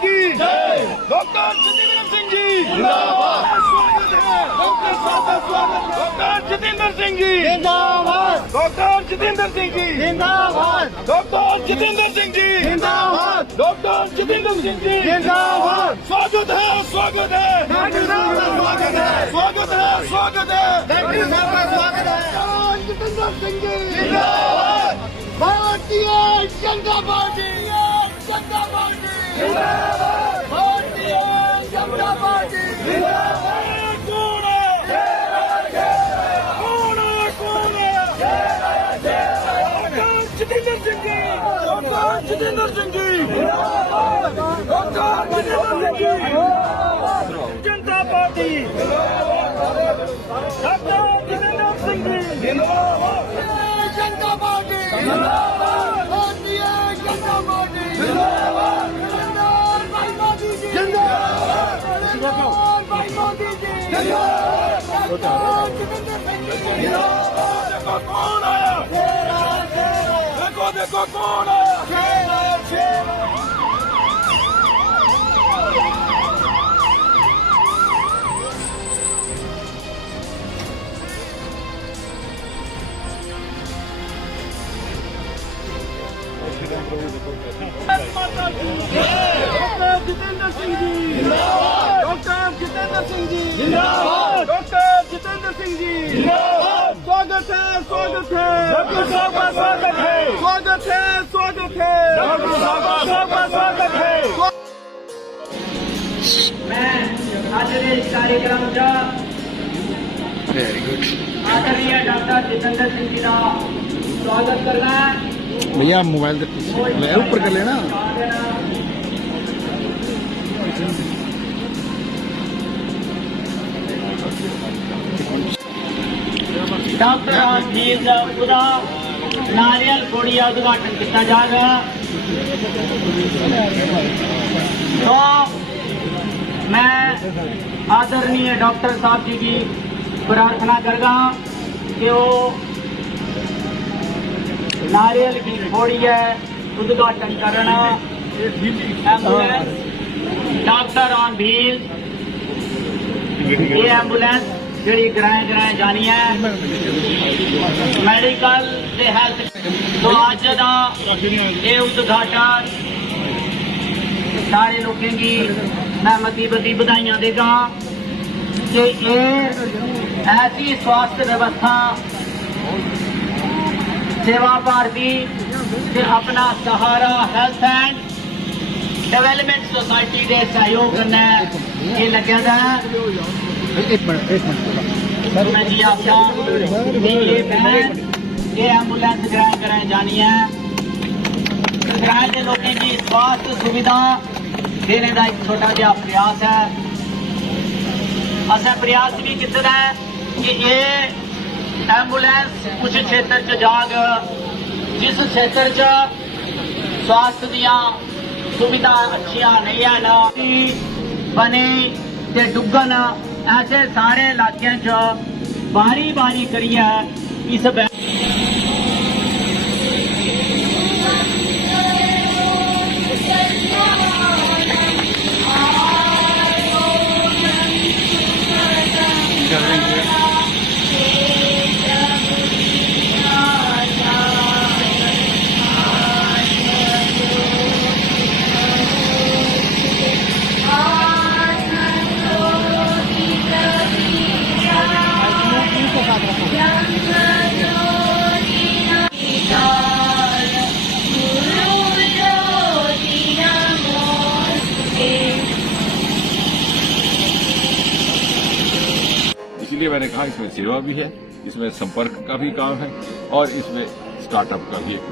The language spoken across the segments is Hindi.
की डॉक्टर जितेंद्र सिंह जी जिंदाबाद। स्वागत है डॉक्टर साहब का स्वागत। डॉक्टर जितेंद्र सिंह जी जिंदाबाद। डॉक्टर जितेंद्र सिंह जी जिंदाबाद। डॉक्टर जितेंद्र सिंह जी जिंदाबाद। डॉक्टर जितेंद्र सिंह जी जिंदाबाद। स्वागत है स्वागत है डॉक्टर साहब का स्वागत है स्वागत है स्वागत है डॉक्टर साहब का स्वागत है। जितेंद्र सिंह जी जिंदाबाद। भारतीय जनता पार्टी जनता पार्टी जिंदाबाद। भारतीय जनता पार्टी जिंदाबाद। कौन है कौन है कौन है doctor Jitendra Singh ji doctor Jitendra Singh ji doctor Jitendra Singh ji जनता पार्टी डॉक्टर जितेंद्र सिंह जी जिंदाबाद। जनता पार्टी जिंदाबाद। भारतीय जनता पार्टी जिंदाबाद। जिंदाबाद भाई मोदी जी जिंदाबाद। जिंदाबाद भाई मोदी जी जिंदाबाद। जितेंद्र सिंह जी जिंदाबाद। देखो कौन आया देखो देखो कौन आया डॉक्टर जितेंद्र सिंह जी जिंदाबाद। डॉक्टर जितेंद्र सिंह जी जिंदाबाद। डॉक्टर जितेंद्र सिंह जी जिंदाबाद। स्वागत है स्वागत है डॉक्टर साहब का स्वागत है स्वागत है स्वागत है डॉक्टर साहब का स्वागत है। मैं आज इस कार्यक्रम का आदरणीय डॉक्टर जितेंद्र सिंह जी का स्वागत करना है। भैया मोबाइल के पीछे ऊपर कर लेना। डॉक्टर हमीद खुदा नारियल फोड़ी का उद्घाटन किया जाएगा। तो मैं आदरणीय डॉक्टर साहब जी की प्रार्थना करूँगा कि वो नारियल की फोड़ी है उद्घाटन करना। एम्बुलेंस डॉक्टर ऑन व्हील ये एम्बुलेंस जी ग्राएं ग्राएं जानी है मेडिकल ते हेल्थ। तो अज का ये उद्घाटन सारे लोगों की मैं मती बदी बधाइयां देगा कि ये ऐसी स्वास्थ्य व्यवस्था सेवा भारती से अपना सहारा हेल्थ एंड डेवलपमेंट सोसाइटी के सहयोग करना ये लगे था। एक मिनट मैं जी आख्या ये बहन ये एम्बुलेंस ग्रां कराए जानी है। ग्रां के लोगों की स्वास्थ्य सुविधा देने का एक छोटा जहा प्रयास है। असा प्रयास भी कितना है कि ये एम्बुलेंस कुछ क्षेत्र च जाग जिस क्षेत्र च स्वास्थ्य दियां सुविधा अच्छियां नहीं है ना बने ते डुगन ऐसे सारे इलाकों च बारी बारी करिए इस इसलिए मैंने कहा इसमें सेवा भी है, इसमें संपर्क का भी काम है और इसमें स्टार्टअप का भी एक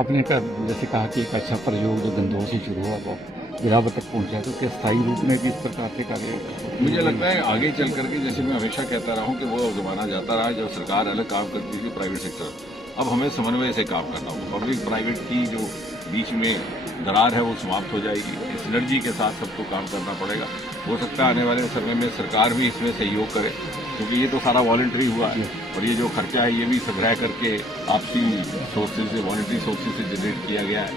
आपने जैसे कहा कि एक अच्छा प्रयोग जो गंदोह से शुरू हुआ वो गिरावट तक पहुंचा तो क्या स्थायी रूप में भी इस प्रकार के कार्य होगा? मुझे लगता है आगे चल करके जैसे मैं हमेशा कहता रहा हूं कि वो जमाना जाता रहा जब सरकार अलग काम करती थी प्राइवेट सेक्टर। अब हमें समन्वय से काम करना होगा। पब्लिक प्राइवेट की जो बीच में दरार है वो समाप्त हो जाएगी। सिनर्जी के साथ सबको काम करना पड़ेगा। हो सकता है आने वाले समय में सरकार भी इसमें सहयोग करे, क्योंकि ये तो सारा वॉलंटरी हुआ है और ये जो खर्चा है ये भी संग्रह करके आपसी सोर्सेज से वॉलंटरी सोर्सेज से जनरेट किया गया है।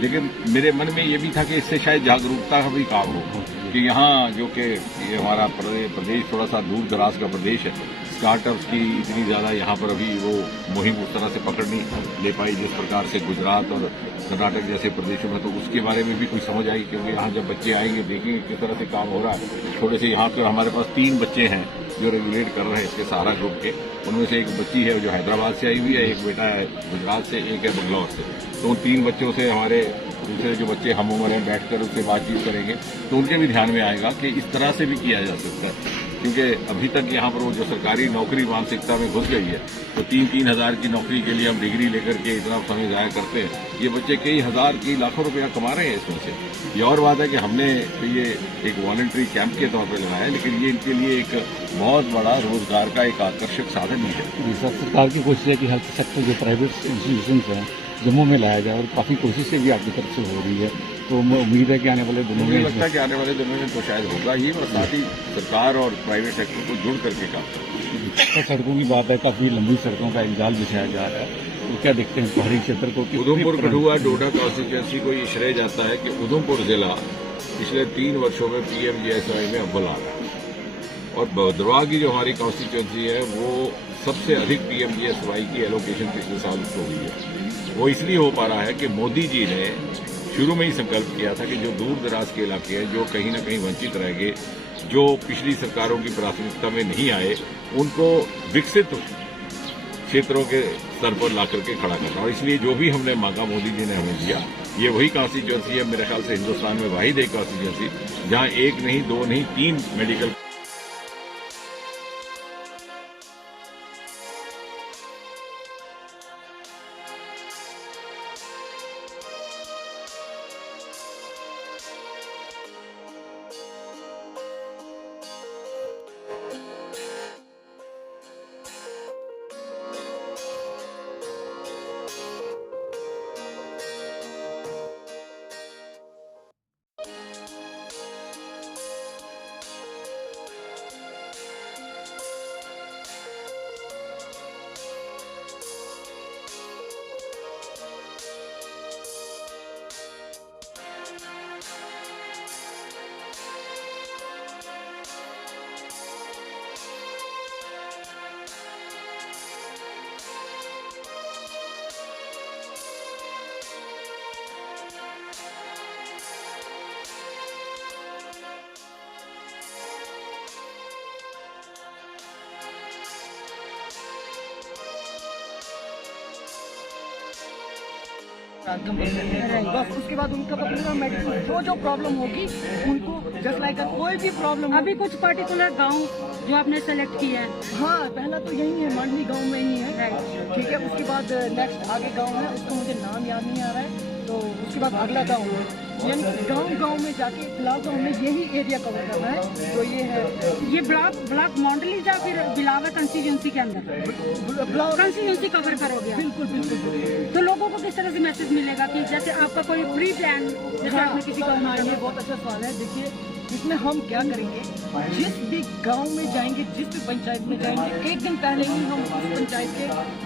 लेकिन मेरे मन में ये भी था कि इससे शायद जागरूकता का भी काम हो कि यहाँ जो कि ये हमारा प्रदेश थोड़ा सा दूर दराज का प्रदेश है, स्टार्टअप्स की इतनी ज़्यादा यहाँ पर अभी वो मुहिम उस तरह से पकड़ नहीं ले पाई जिस प्रकार से गुजरात और कर्नाटक जैसे प्रदेशों में, तो उसके बारे में भी कुछ समझ आई। क्योंकि यहाँ जब बच्चे आएंगे देखेंगे किस तरह से काम हो रहा है। थोड़े से यहाँ पर हमारे पास 3 बच्चे हैं जो रेगुलेट कर रहे हैं इसके सहारा ग्रुप के। उनमें से एक बच्ची है जो हैदराबाद से आई हुई है, एक बेटा है गुजरात से, एक है बंगलौर से। तो उन 3 बच्चों से हमारे दूसरे जो बच्चे हम उम्र हैं बैठकर उससे बातचीत करेंगे तो उनके भी ध्यान में आएगा कि इस तरह से भी किया जा सकता है। क्योंकि अभी तक यहाँ पर वो जो सरकारी नौकरी मानसिकता में घुस गई है, तो 3-3 हज़ार की नौकरी के लिए हम डिग्री लेकर के इतना समय ज़ाया करते हैं। ये बच्चे कई हज़ार की लाखों रुपया कमा रहे हैं इसमें से। ये और बात है कि हमने तो ये एक वॉलंटरी कैंप के तौर पर लगाया है, लेकिन ये इनके लिए एक बहुत बड़ा रोजगार का एक आकर्षक साधन भी है। सरकार की कोशिश है कि हेल्थ सेक्टर जो प्राइवेट इंस्टीट्यूशन हैं जम्मू में लाया जाए, और काफ़ी कोशिशें भी आपकी तरफ से हो रही है। तो उम्मीद है कि आने वाले दिनों मुझे में लगता है कि आने वाले दिनों में तो शायद होगा ही, और साथ ही सरकार और प्राइवेट सेक्टर को जुड़ करके काम करें। तो सड़कों की बात है, काफ़ी लंबी सड़कों का एक जाल बिछाया जा रहा है। तो क्या देखते हैं पहाड़ी क्षेत्र को? उधमपुर कठुआ डोडा कॉन्स्टिट्यूंसी को ये श्रेय जाता है कि उधमपुर जिला पिछले 3 वर्षों में PMGSY में अव्वल आ रहा है, और भद्रवाह की जो हमारी कॉन्स्टिट्यूंसी है वो सबसे अधिक PMGSY की एलोकेशन पिछले साल उसको हुई है। वो इसलिए हो पा रहा है कि मोदी जी ने शुरू में ही संकल्प किया था कि जो दूर दराज के इलाके हैं, जो कहीं ना कहीं वंचित रह गए, जो पिछली सरकारों की प्राथमिकता में नहीं आए, उनको विकसित क्षेत्रों के स्तर पर ला करके खड़ा करना। और इसलिए जो भी हमने मांगा मोदी जी ने हमें दिया। ये वही कॉन्स्टिट्यूंसी है मेरे ख्याल से हिंदुस्तान में वाहिद एक कॉन्स्टिट्यूंसी जहां 1 नहीं 2 नहीं 3 मेडिकल बस उसके बाद उनका पकड़ेगा मेडिकल जो प्रॉब्लम होगी उनको जस्ट लाइक कोई भी प्रॉब्लम। अभी कुछ पर्टिकुलर गांव जो आपने सेलेक्ट किया है? हाँ, पहला तो यही है, मंडली गांव में ही है, ठीक है। उसके बाद नेक्स्ट आगे गांव है, उसका मुझे नाम याद नहीं आ रहा है। तो उसके बाद अगला गांव है, यानी गांव में जाके फिलहाल तो हमें यही एरिया कवर करना है। तो ये है, ये ब्लॉक मॉडल या फिर बिलावर कंस्टिट्यूंसी के अंदर कंस्टिट्यूंसी कवर करोगे? बिल्कुल बिल्कुल। तो लोगों को किस तरह से मैसेज मिलेगा कि जैसे आपका कोई प्री प्लान, जैसे आपने किसी का ये बहुत अच्छा सवाल है। देखिए, इसमें हम क्या करेंगे, जिस भी गांव में जाएंगे, जिस भी पंचायत में जाएंगे, एक दिन पहले ही हम उस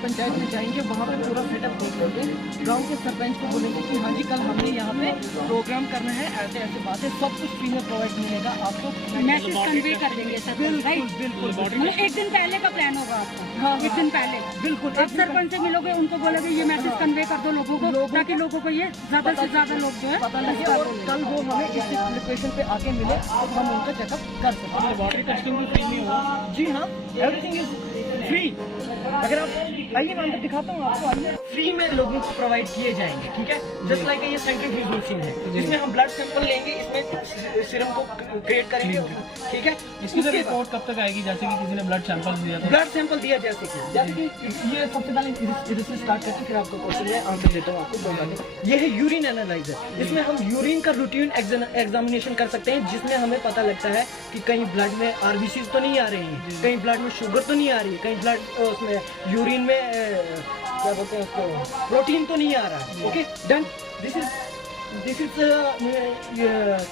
पंचायत में जाएंगे, वहाँ पे पूरा सेटअप देख लेंगे। गांव के सरपंच को बोलेंगे कि हाँ जी, कल हमने यहाँ पे प्रोग्राम करना है, ऐसे ऐसे बातें, सब कुछ फ्री में प्रोवाइड मिलेगा आपको। मैसेज कन्वे कर देंगे सर? बिल्कुल। मतलब एक दिन पहले का प्लान होगा आपका? हाँ, एक दिन पहले बिल्कुल। आप सरपंच से मिलोगे, उनको बोलोगे ये मैसेज कन्वे कर दो लोगों को, ताकि लोगों को ये ज्यादा से ज्यादा लोग जो है पता लगे और कल वो हमें इस लोकेशन पे आके मिले तो हम उनका चेकअप कर सकते हैं। वाटर टेस्टिंग भी फ्री में होगा? जी हाँ, एवरीथिंग इज फ्री। अगर आप आइए, मैं अंदर दिखाता हूँ आपको, आइए। फ्री में लोगों को प्रोवाइड किए जाएंगे, ठीक है। जस्ट लाइक ये सेंट्रीफ्यूज मशीन है, जिसमें हम ब्लड सैंपल लेंगे, इसमें सीरम को क्रिएट करेंगे, ठीक है। इसकी सर रिपोर्ट कब तक आएगी? जैसे कि किसी ने ब्लड सैंपल दिया था, ब्लड सैंपल दिया जैसे कि ये सबसे पहले इधर से स्टार्ट करके फिर आपको क्वेश्चन में आंसर देता हूँ आपको। ये है यूरिन एनालाइजर। इसमें हम यूरिन का रूटीन एग्जामिनेशन कर सकते हैं, जिसमें हमें पता लगता है कि कहीं ब्लड में आरबीसीज तो नहीं आ रही हैं, कहीं ब्लड में शुगर तो नहीं आ रही है, कहीं ब्लड उसमें यूरिन में क्या बोलते हैं उसको, प्रोटीन तो नहीं आ रहा है। Okay done. This is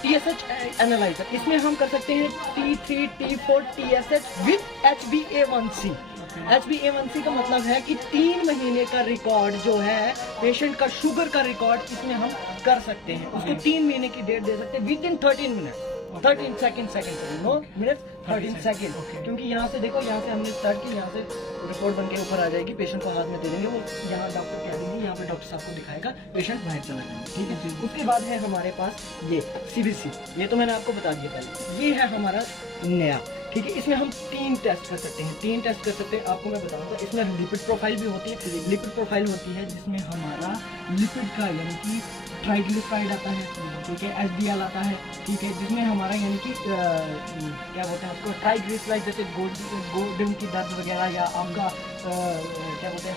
TSH analyser. इसमें हम कर सकते हैं T3 T4 TSH with HbA1c। HbA1c का मतलब है कि 3 महीने का रिकॉर्ड जो है पेशेंट का शुगर का रिकॉर्ड इसमें हम कर सकते हैं। उसको 3 महीने की डेट दे सकते हैं within 13 minutes, 13 second no minutes, 13 second. क्योंकि यहाँ से देखो, यहाँ से हमने स्टार्ट की, यहाँ से रिपोर्ट बन के ऊपर आ जाएगी, पेशेंट को हाथ में दे देंगे, वो यहाँ डॉक्टर कह देंगे, यहाँ पे डॉक्टर साहब को दिखाएगा, पेशेंट बाहर चला जाएगा। ठीक है, उसके बाद है हमारे पास ये CBC, ये तो मैंने आपको बता दिया पहले, ये है हमारा नया। ठीक है, इसमें हम 3 टेस्ट कर सकते हैं, 3 टेस्ट कर सकते हैं। आपको मैं बताऊंगा, इसमें लिपिड प्रोफाइल भी होती है, लिपिड प्रोफाइल होती है जिसमें हमारा लिपिड का यानी कि ट्राइग्लिसराइड आता है, ठीक है, HDL आता है, ठीक है, जिसमें हमारा यानी कि क्या बोलते हैं उसको, ट्राइग्लिसराइड जैसे गोल्डन की दर्द वगैरह, या आपका क्या बोलते हैं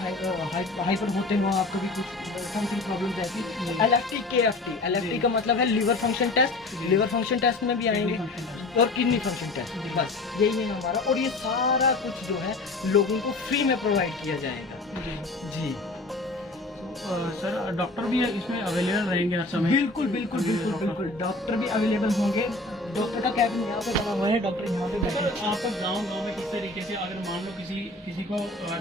हाइपर होते हो आप कभी कुछ समथिंग प्रॉब्लम ऐसी। LFT KFT, LFT का मतलब है liver function test, liver function test में भी आएंगे, और किडनी फंक्शन टेस्ट, बस यही है हमारा। और ये सारा कुछ जो है लोगों को फ्री में प्रोवाइड किया जाएगा। जी सर, डॉक्टर भी इसमें अवेलेबल रहेंगे हर समय? बिल्कुल बिल्कुल बिल्कुल बिल्कुल, डॉक्टर भी अवेलेबल होंगे। डॉक्टर का कैबिन यहाँ पे बना हुआ है, डॉक्टर यहाँ पे बैठे हैं। आपका गांव में किस तरीके से, अगर मान लो किसी को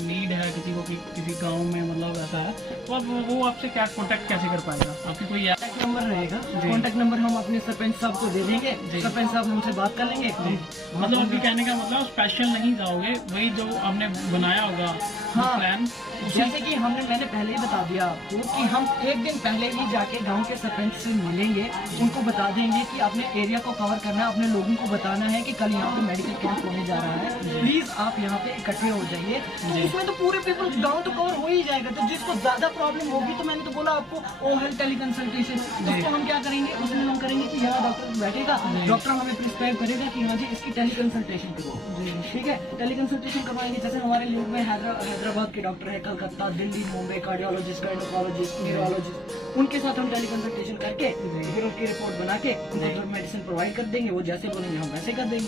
नीड है, किसी गांव में मतलब ऐसा है, तो अब वो आपसे क्या कांटेक्ट कैसे कर पाएगा? आपकी कोई कॉन्टैक्ट नंबर रहेगा, कॉन्टैक्ट नंबर हम अपने सरपंच साहब को दे देंगे, सरपंच साहब हमसे बात कर लेंगे। मतलब आपके कहने का मतलब स्पेशल नहीं जाओगे, वही जो आपने बनाया होगा प्लान, जैसे कि मैंने पहले ही बता दिया आपको कि हम एक दिन पहले ही जाके गांव के सरपंच से मिलेंगे, उनको बता देंगे कि अपने एरिया को कवर करना है, अपने लोगों को बताना है कि कल यहाँ पे मेडिकल कैंप होने जा रहा है, प्लीज आप यहाँ पे इकट्ठे हो जाइए। इसमें तो पूरे पीपल गाँव तो कवर हो ही जाएगा। तो जिसको ज्यादा प्रॉब्लम होगी, तो मैंने तो बोला आपको OHealth टेलीकंसल्टेशन, उसको हम क्या करेंगे, उसमें हम करेंगे कि यहाँ डॉक्टर बैठेगा, डॉक्टर हमें प्रिस्क्राइब करेगा कि हाँ जी इसकी टेलीकंसल्टेशन करो, ठीक है, टेलीकंसल्टेशन करवाएंगे। जैसे हमारे लिंक में हैदराबाद के डॉक्टर है, Calcutta, Delhi, Mumbai, cardiologist, gynaecologist, neurologist, उनके साथ हम टेलीकंसल्टेशन करके फिर उनकी रिपोर्ट बना के उनको मेडिसिन प्रोवाइड कर देंगे। वो जैसे बोलेंगे हम वैसे कर देंगे।